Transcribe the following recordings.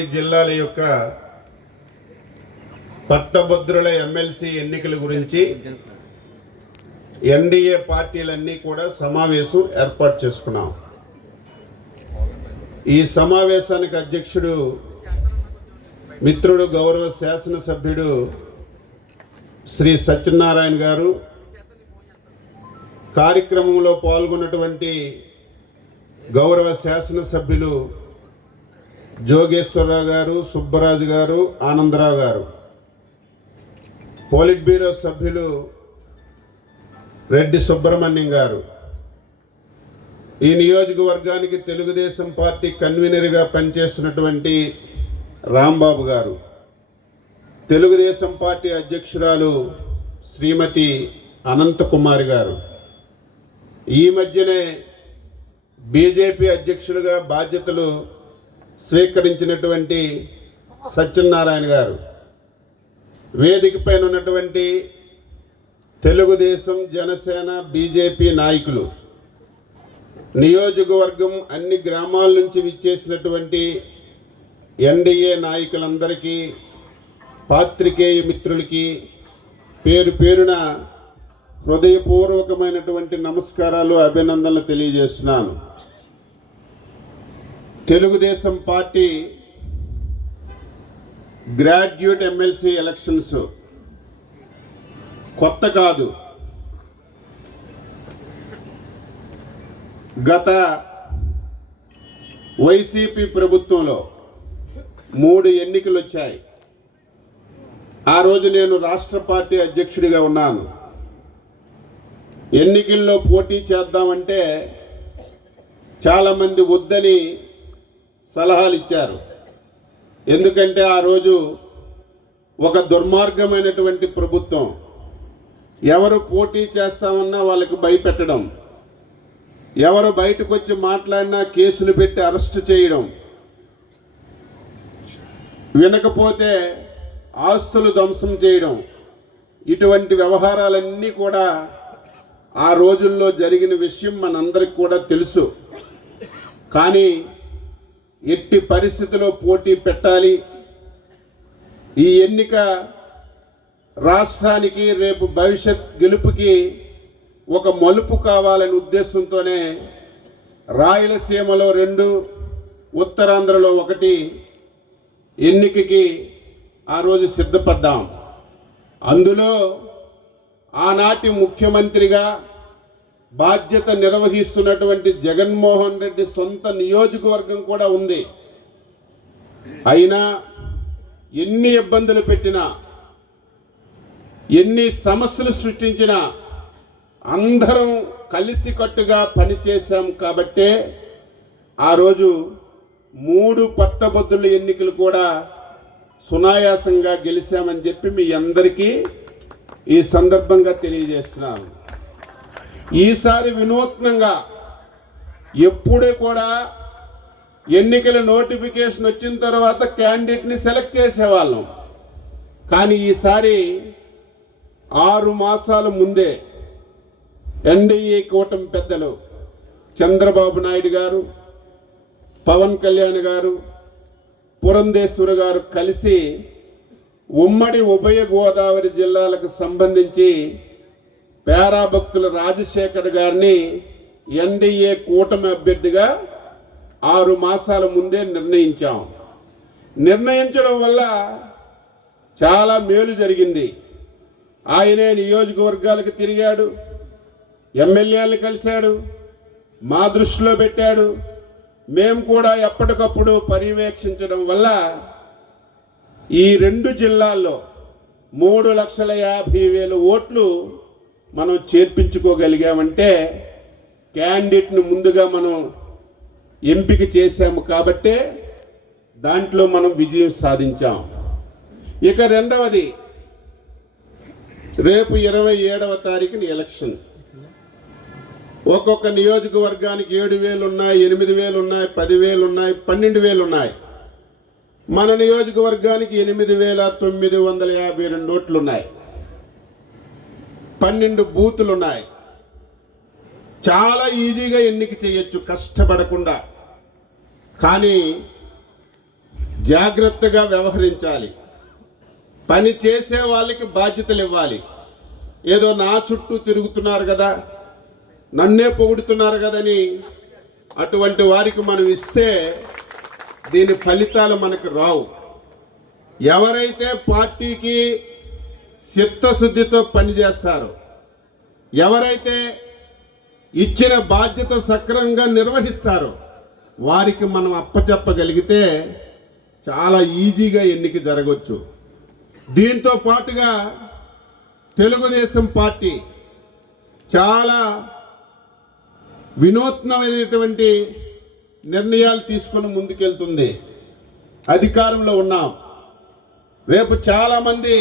జిల్లాల యొక్క పట్టభద్రుల ఎమ్మెల్సీ ఎన్నికల గురించి ఎన్డీఏ పార్టీలన్నీ కూడా సమావేశం ఏర్పాటు చేసుకున్నాం. ఈ సమావేశానికి అధ్యక్షుడు మిత్రుడు గౌరవ శాసనసభ్యుడు శ్రీ సత్యనారాయణ గారు. కార్యక్రమంలో పాల్గొన్నటువంటి గౌరవ శాసనసభ్యులు జోగేశ్వరరావు గారు సుబ్బరాజు గారు ఆనందరావు గారు. పోలిట్ బ్యూరో సభ్యులు రెడ్డి సుబ్రహ్మణ్యం గారు. ఈ నియోజకవర్గానికి తెలుగుదేశం పార్టీ కన్వీనర్గా పనిచేస్తున్నటువంటి రాంబాబు గారు. తెలుగుదేశం పార్టీ అధ్యక్షురాలు శ్రీమతి అనంతకుమారి గారు. ఈ మధ్యనే బీజేపీ అధ్యక్షులుగా బాధ్యతలు స్వీకరించినటువంటి సత్యనారాయణ గారు. వేదిక పైన ఉన్నటువంటి తెలుగుదేశం జనసేన బీజేపీ నాయకులు. నియోజకవర్గం అన్ని గ్రామాల నుంచి విచ్చేసినటువంటి ఎన్డీఏ నాయకులందరికీ పాత్రికేయ మిత్రులకి పేరు పేరున హృదయపూర్వకమైనటువంటి నమస్కారాలు అభినందనలు తెలియజేస్తున్నాను. Telugu Desam party graduate MLC elections కొత్త కాదు. గత వైసీపీ ప్రభుత్వంలో మూడు ఎన్నికలు వచ్చాయి. ఆ రోజు నేను రాష్ట్ర పార్టీ అధ్యక్షుడిగా ఉన్నాను. ఎన్నికల్లో పోటీ చేద్దామంటే చాలామంది వద్దని సలహాలు ఇచ్చారు ఎందుకంటే ఆ రోజు ఒక దుర్మార్గమైనటువంటి ప్రభుత్వం. ఎవరు పోటీ చేస్తామన్నా వాళ్ళకి భయపెట్టడం. ఎవరు బయటకు వచ్చి మాట్లాడినా కేసులు పెట్టి అరెస్ట్ చేయడం. వినకపోతే ఆస్తులు ధ్వంసం చేయడం. ఇటువంటి వ్యవహారాలన్నీ కూడా ఆ రోజుల్లో జరిగిన విషయం మనందరికి కూడా తెలుసు. కానీ ఎట్టి పరిస్థితిలో పోటీ పెట్టాలి? ఈ ఎన్నిక రాష్ట్రానికి రేపు భవిష్యత్ గెలుపుకి ఒక మలుపు కావాలనే ఉద్దేశంతోనే రాయలసీమలో రెండు ఉత్తరాంధ్రలో ఒకటి ఎన్నికకి ఆ రోజు సిద్ధపడ్డాం. అందులో ఆనాటి ముఖ్యమంత్రిగా బాధ్యత నిర్వహిస్తున్నటువంటి జగన్మోహన్ రెడ్డి సొంత నియోజకవర్గం కూడా ఉంది. అయినా ఎన్ని ఇబ్బందులు పెట్టినా ఎన్ని సమస్యలు సృష్టించినా అందరం కలిసికట్టుగా పనిచేశాం కాబట్టే ఆ రోజు మూడు పట్టభద్రుల ఎన్నికలు కూడా సునాయాసంగా గెలిచామని చెప్పి మీ అందరికీ ఈ సందర్భంగా తెలియజేస్తున్నాను. ఈసారి వినూత్నంగా ఎప్పుడే కూడా ఎన్నికల నోటిఫికేషన్ వచ్చిన తర్వాత క్యాండిడేట్ని సెలెక్ట్ చేసేవాళ్ళం. కానీ ఈసారి ఆరు మాసాల ముందే ఎన్డీఏ కూటమి పెద్దలు చంద్రబాబు నాయుడు గారు పవన్ కళ్యాణ్ గారు పురంధేశ్వర గారు కలిసి ఉమ్మడి ఉభయ గోదావరి జిల్లాలకు సంబంధించి పేరాభక్తుల రాజశేఖర్ గారిని ఎన్డీఏ కూటమి అభ్యర్థిగా ఆరు మాసాల ముందే నిర్ణయించాం. నిర్ణయించడం వల్ల చాలా మేలు జరిగింది. ఆయనే నియోజకవర్గాలకు తిరిగాడు ఎమ్మెల్యేలు కలిశాడు మా దృష్టిలో పెట్టాడు. మేము కూడా ఎప్పటికప్పుడు పర్యవేక్షించడం వల్ల ఈ రెండు జిల్లాల్లో మూడు లక్షల యాభై వేల ఓట్లు మనం చేర్పించుకోగలిగామంటే క్యాండిడేట్ను ముందుగా మనం ఎంపిక చేశాము కాబట్టే దాంట్లో మనం విజయం సాధించాం. ఇక రెండవది రేపు ఇరవై ఏడవ తారీఖున ఎలక్షన్. ఒక్కొక్క నియోజకవర్గానికి ఏడు వేలు ఉన్నాయి ఎనిమిది వేలు ఉన్నాయి పదివేలు ఉన్నాయి పన్నెండు వేలు ఉన్నాయి. మన నియోజకవర్గానికి ఎనిమిది వేల తొమ్మిది వందల యాభై రెండు ఓట్లు ఉన్నాయి. పన్నెండు బూతులు ఉన్నాయి చాలా ఈజీగా ఎన్నిక చేయొచ్చు కష్టపడకుండా. కానీ జాగ్రత్తగా వ్యవహరించాలి. పని చేసే వాళ్ళకి బాధ్యతలు ఇవ్వాలి. ఏదో నా చుట్టూ తిరుగుతున్నారు కదా నన్నే పొగుడుతున్నారు కదని అటువంటి వారికి మనం ఇస్తే దీని ఫలితాలు మనకు రావు. ఎవరైతే పార్టీకి చిత్తశుద్ధితో పనిచేస్తారు. ఎవరైతే ఇచ్చిన బాధ్యత సక్రమంగా నిర్వహిస్తారో వారికి మనం అప్పచెప్పగలిగితే చాలా ఈజీగా ఎన్నిక జరగవచ్చు దీంతో పాటుగా తెలుగుదేశం పార్టీ చాలా వినూత్నమైనటువంటి నిర్ణయాలు తీసుకొని ముందుకెళ్తుంది. అధికారంలో ఉన్నాం. రేపు చాలామంది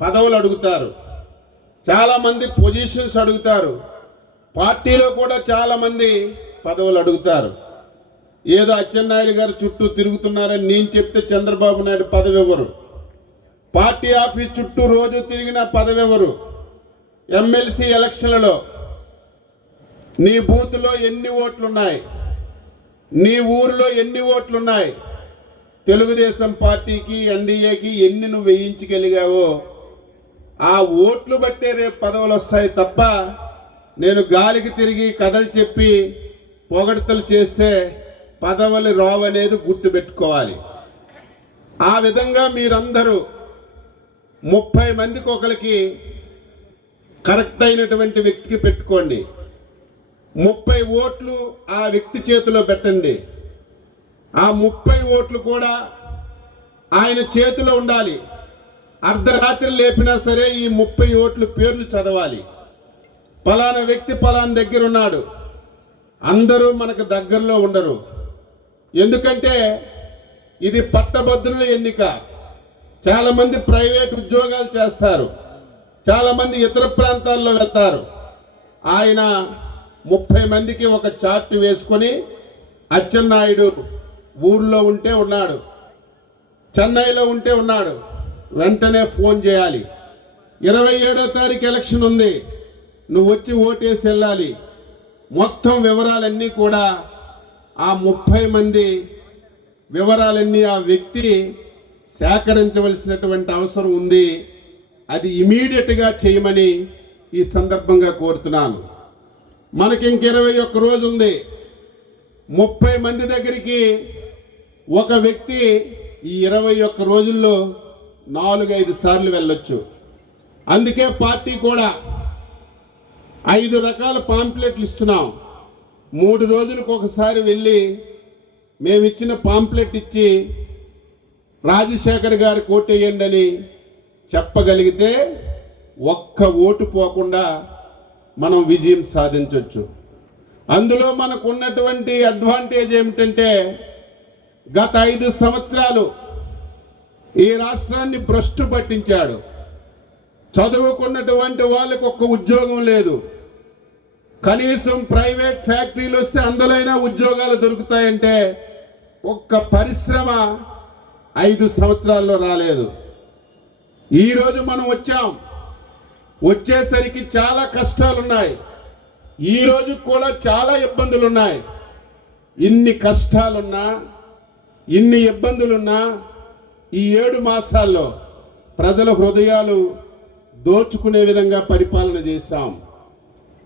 పదవులు అడుగుతారు. చాలామంది పొజిషన్స్ అడుగుతారు. పార్టీలో కూడా చాలామంది పదవులు అడుగుతారు. ఏదో అచ్చెన్నాయుడు గారు చుట్టూ తిరుగుతున్నారని నేను చెప్తే చంద్రబాబు నాయుడు పదవి ఎవరు పార్టీ ఆఫీస్ చుట్టూ రోజు తిరిగిన పదవి ఎవరు ఎమ్మెల్సీ ఎలక్షన్లలో నీ బూత్లో ఎన్ని ఓట్లున్నాయి? నీ ఊరిలో ఎన్ని ఓట్లున్నాయి? తెలుగుదేశం పార్టీకి ఎన్డీఏకి ఎన్ని నువ్వు వేయించగలిగావో ఆ ఓట్లు బట్టే రేపు పదవులు వస్తాయి తప్ప నేను గాలికి తిరిగి కథలు చెప్పి పొగడతలు చేస్తే పదవులు రావనేది గుర్తుపెట్టుకోవాలి ఆ విధంగా మీరందరూ ముప్పై మందికి ఒకరికి కరెక్ట్ అయినటువంటి వ్యక్తికి పెట్టుకోండి. ముప్పై ఓట్లు ఆ వ్యక్తి చేతిలో పెట్టండి. ఆ ముప్పై ఓట్లు కూడా ఆయన చేతిలో ఉండాలి. అర్ధరాత్రి లేపినా సరే ఈ ముప్పై ఓట్లు పేర్లు చదవాలి. పలానా వ్యక్తి పలానా దగ్గర ఉన్నాడు. అందరూ మనకు దగ్గరలో ఉండరు. ఎందుకంటే ఇది పట్టభద్రుల ఎన్నిక. చాలామంది ప్రైవేట్ ఉద్యోగాలు చేస్తారు. చాలామంది ఇతర ప్రాంతాల్లో వెళ్తారు. ఆయన ముప్పై మందికి ఒక చార్ట్ వేసుకొని అచ్చెన్నాయుడు ఊర్లో ఉంటే ఉన్నాడు. చెన్నైలో ఉంటే ఉన్నాడు. వెంటనే ఫోన్ చేయాలి. ఇరవై ఏడో తారీఖు ఎలక్షన్ ఉంది. నువ్వు వచ్చి ఓటేసి వెళ్ళాలి. మొత్తం వివరాలన్నీ కూడా ఆ ముప్పై మంది వివరాలన్నీ ఆ వ్యక్తి సేకరించవలసినటువంటి అవసరం ఉంది. అది ఇమీడియట్గా చేయమని ఈ సందర్భంగా కోరుతున్నాను. మనకి ఇంక ఇరవై ఒక్క రోజు ఉంది. ముప్పై మంది దగ్గరికి ఒక వ్యక్తి ఈ ఇరవై ఒక్క రోజుల్లో నాలుగైదు సార్లు వెళ్ళొచ్చు. అందుకే పార్టీ కూడా ఐదు రకాల పాంప్లెట్లు ఇస్తున్నాం. మూడు రోజులకు ఒకసారి వెళ్ళి మేము ఇచ్చిన పాంప్లెట్ ఇచ్చి రాజశేఖర్ గారి కోటేయండి అని చెప్పగలిగితే ఒక్క ఓటు పోకుండా మనం విజయం సాధించవచ్చు అందులో మనకు ఉన్నటువంటి అడ్వాంటేజ్ ఏమిటంటే గత ఐదు సంవత్సరాలు ఈ రాష్ట్రాన్ని భ్రష్టు పట్టించాడు. చదువుకున్నటువంటి వాళ్ళకి ఒక్క ఉద్యోగం లేదు. కనీసం ప్రైవేట్ ఫ్యాక్టరీలు వస్తే అందులోనే ఉద్యోగాలు దొరుకుతాయంటే ఒక్క పరిశ్రమ ఐదు సంవత్సరాల్లో రాలేదు. ఈరోజు మనం వచ్చాం. వచ్చేసరికి చాలా కష్టాలు ఉన్నాయి ఈరోజు కూడా చాలా ఇబ్బందులు ఉన్నాయి ఇన్ని కష్టాలున్నా ఇన్ని ఇబ్బందులున్నా ఈ ఏడు మాసాల్లో ప్రజల హృదయాలు దోచుకునే విధంగా పరిపాలన చేశాం.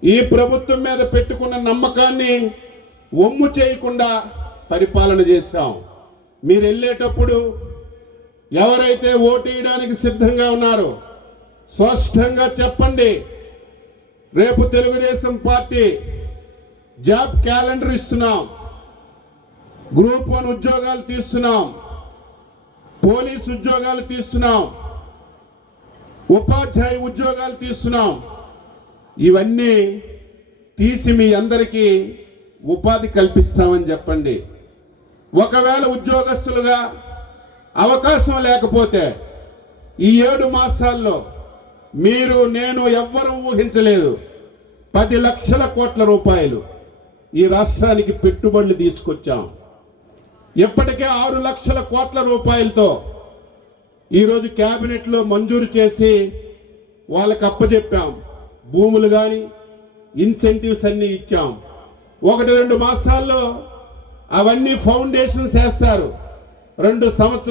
ఈ ప్రభుత్వం మీద పెట్టుకున్న నమ్మకాన్ని ఒమ్ము చేయకుండా పరిపాలన చేశాం. మీరు వెళ్ళేటప్పుడు ఎవరైతే ఓటేయడానికి సిద్ధంగా ఉన్నారో స్పష్టంగా చెప్పండి. రేపు తెలుగుదేశం పార్టీ జాబ్ క్యాలెండర్ ఇస్తున్నాం. గ్రూప్ వన్ ఉద్యోగాలు తీస్తున్నాం. పోలీస్ ఉద్యోగాలు తీస్తున్నాం. ఉపాధ్యాయ ఉద్యోగాలు తీస్తున్నాం. ఇవన్నీ తీసి మీ అందరికీ ఉపాధి కల్పిస్తామని చెప్పండి. ఒకవేళ ఉద్యోగస్తులుగా అవకాశం లేకపోతే ఈ ఏడు మాసాల్లో మీరు నేను ఎవ్వరూ ఊహించలేదు. పది లక్షల కోట్ల రూపాయలు ఈ రాష్ట్రానికి పెట్టుబడులు తీసుకొచ్చాం. ఇప్పటికే ఆరు లక్షల కోట్ల రూపాయలతో ఈరోజు క్యాబినెట్లో మంజూరు చేసి వాళ్ళకి అప్పచెప్పాం భూములు కానీ ఇన్సెంటివ్స్ అన్నీ ఇచ్చాం. ఒకటి రెండు మాసాల్లో అవన్నీ ఫౌండేషన్స్ వేస్తారు రెండు సంవత్సరాలు